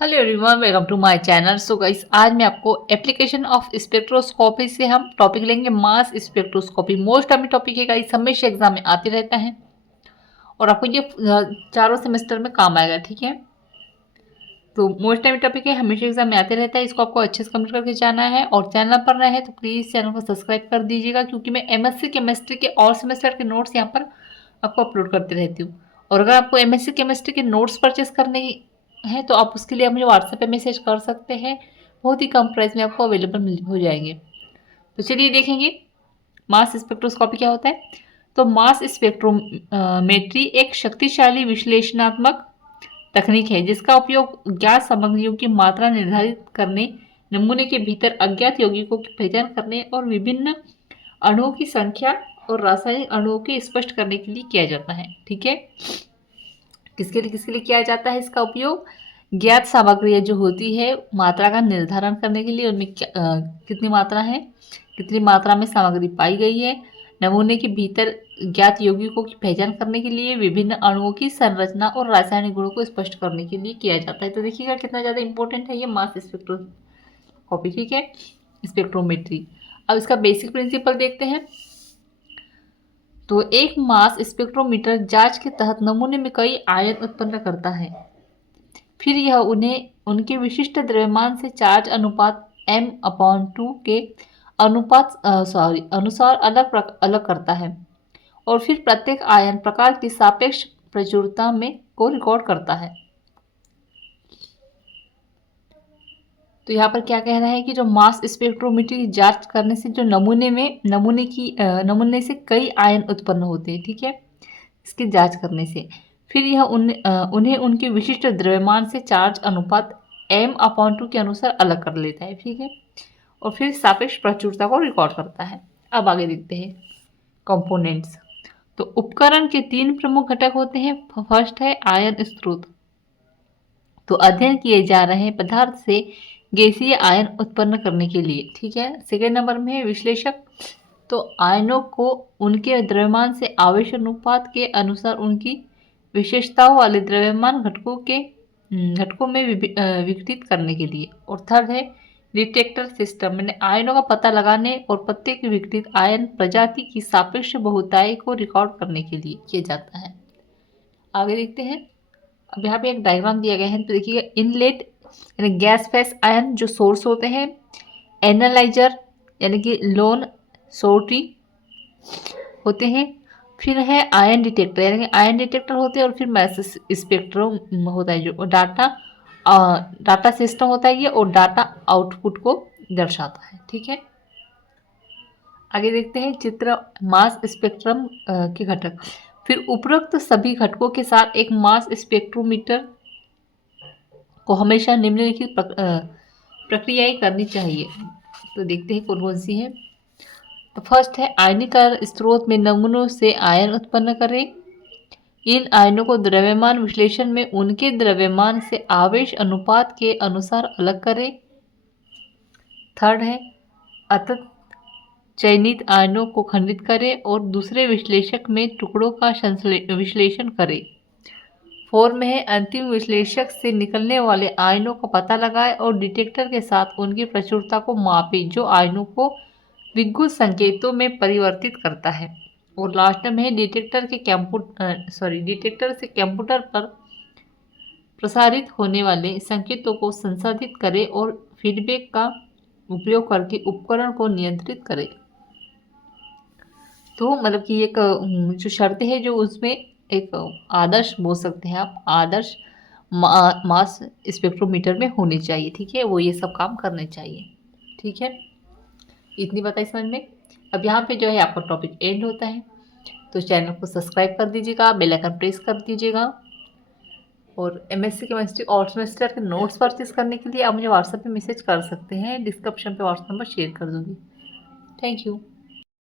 Hello everyone, welcome to my channel. So guys, आज मैं आपको एप्लीकेशन ऑफ स्पेक्ट्रोस्कोपी से हम टॉपिक लेंगे मास स्पेक्ट्रोस्कोपी। मोस्ट अमी टॉपिक है गाइस, हमेशा एग्जाम में आते रहता है और आपको ये चारों सेमेस्टर में काम आएगा। ठीक है, तो मोस्ट अमी टॉपिक है, हमेशा एग्जाम में आते रहता है। इसको आपको अच्छे से कंप्लीट करके जाना है और चैनल पर रहे तो प्लीज़ चैनल को सब्सक्राइब कर दीजिएगा, क्योंकि मैं एमएससी केमिस्ट्री के और सेमेस्टर के नोट्स यहाँ पर आपको अपलोड करती रहती हूँ। और अगर आपको एमएससी केमिस्ट्री के नोट्स परचेस करने है तो आप उसके लिए आप मुझे व्हाट्सएप पे मैसेज कर सकते हैं। बहुत ही कम प्राइस में आपको अवेलेबल हो जाएंगे। तो चलिए देखेंगे मास स्पेक्ट्रोस्कोपी क्या होता है। तो मास स्पेक्ट्रोमेट्री एक शक्तिशाली विश्लेषणात्मक तकनीक है जिसका उपयोग ज्ञात सामग्रियों की मात्रा निर्धारित करने, नमूने के भीतर अज्ञात यौगिकों की पहचान करने और विभिन्न अणुओं की संख्या और रासायनिक अणुओं के स्पष्ट करने के लिए किया जाता है। ठीक है, किसके लिए किया जाता है इसका उपयोग? ज्ञात सामग्री जो होती है मात्रा का निर्धारण करने के लिए, उनमें कितनी मात्रा है, कितनी मात्रा में सामग्री पाई गई है, नमूने के भीतर ज्ञात यौगिकों की पहचान करने के लिए, विभिन्न अणुओं की संरचना और रासायनिक गुणों को स्पष्ट करने के लिए किया जाता है। तो देखिएगा कितना ज़्यादा इंपॉर्टेंट है ये मास स्पेक्ट्रोस्कोपी। ठीक है, स्पेक्ट्रोमेट्री। अब इसका बेसिक प्रिंसिपल देखते हैं। तो एक मास स्पेक्ट्रोमीटर जांच के तहत नमूने में कई आयन उत्पन्न करता है, फिर यह उन्हें उनके विशिष्ट द्रव्यमान से चार्ज अनुपात m/2 के अनुसार अलग करता है और फिर प्रत्येक आयन प्रकार की सापेक्ष प्रचुरता में को रिकॉर्ड करता है। तो यहाँ पर क्या कह रहा है कि जो मास स्पेक्ट्रोमीटर की जांच करने से जो नमूने से कई आयन उत्पन्न होते हैं। ठीक है, इसकी जांच करने से फिर यह उन्हें उनके विशिष्ट द्रव्यमान से चार्ज अनुपात m/2 के अनुसार अलग कर लेता है। ठीक है, और फिर सापेक्ष प्रचुरता को रिकॉर्ड करता है। अब आगे देखते हैं कंपोनेंट्स। तो उपकरण के 3 प्रमुख घटक होते हैं। फर्स्ट है आयन स्रोत, तो अध्ययन किए जा रहे पदार्थ से गैसीय आयन उत्पन्न करने के लिए। ठीक है, सेकेंड नंबर में है विश्लेषक, तो आयनों को उनके द्रव्यमान से आवेश अनुपात के अनुसार उनकी विशेषताओं वाले द्रव्यमान घटकों में विघटित करने के लिए। और थर्ड है डिटेक्टर सिस्टम, मैंने आयनों का पता लगाने और प्रत्येक विघटित आयन प्रजाति की सापेक्ष बहुतायी को रिकॉर्ड करने के लिए किया जाता है। आगे देखते हैं। अब यहाँ पे एक डायग्राम दिया गया है, तो देखिए इनलेट यानी गैस फेस आयन जो सोर्स होते हैं, एनालाइजर यानी कि लोन सोर्टी होते हैं, फिर है आयन डिटेक्टर यानी कि आयन डिटेक्टर होते हैं, और फिर मैसेज स्पेक्ट्रम होता है जो डाटा सिस्टम होता है ये, और डाटा आउटपुट को दर्शाता है। ठीक है, आगे देखते हैं चित्र मास स्पेक्ट्रम के घटक। फिर उपरोक्त सभी घटकों के साथ एक मास स्पेक्ट्रोमीटर को हमेशा निम्नलिखित प्रक्रियाएं करनी चाहिए। तो देखते हैं कौन कौन सी है। तो फर्स्ट है आयनीकरण स्रोत में नमूनों से आयन उत्पन्न करें। इन आयनों को द्रव्यमान विश्लेषण में उनके द्रव्यमान से आवेश अनुपात के अनुसार अलग करें। थर्ड है अतः चयनित आयनों को खंडित करें और दूसरे विश्लेषक में टुकड़ों का विश्लेषण करें। फोर में है अंतिम विश्लेषक से निकलने वाले आयनों का पता लगाएं और डिटेक्टर के साथ उनकी प्रचुरता को मापें जो आयनों को विद्युत संकेतों में परिवर्तित करता है। और लास्ट में है डिटेक्टर से कंप्यूटर पर प्रसारित होने वाले संकेतों को संसाधित करें और फीडबैक का उपयोग करके उपकरण को नियंत्रित करें। तो मतलब कि एक जो शर्त है जो उसमें एक आदर्श बोल सकते हैं आप, आदर्श मास स्पेक्ट्रोमीटर में होनी चाहिए। ठीक है, वो ये सब काम करने चाहिए। ठीक है, इतनी बताई समझ में। अब यहाँ पे जो है आपका टॉपिक एंड होता है। तो चैनल को सब्सक्राइब कर दीजिएगा, बेल आइकन प्रेस कर दीजिएगा। और एमएससी केमिस्ट्री और सेमेस्टर के नोट्स परचेस करने के लिए आप मुझे व्हाट्सएप पे मैसेज कर सकते हैं। डिस्क्रिप्शन पे व्हाट्सएप नंबर शेयर कर दूँगी। Thank you.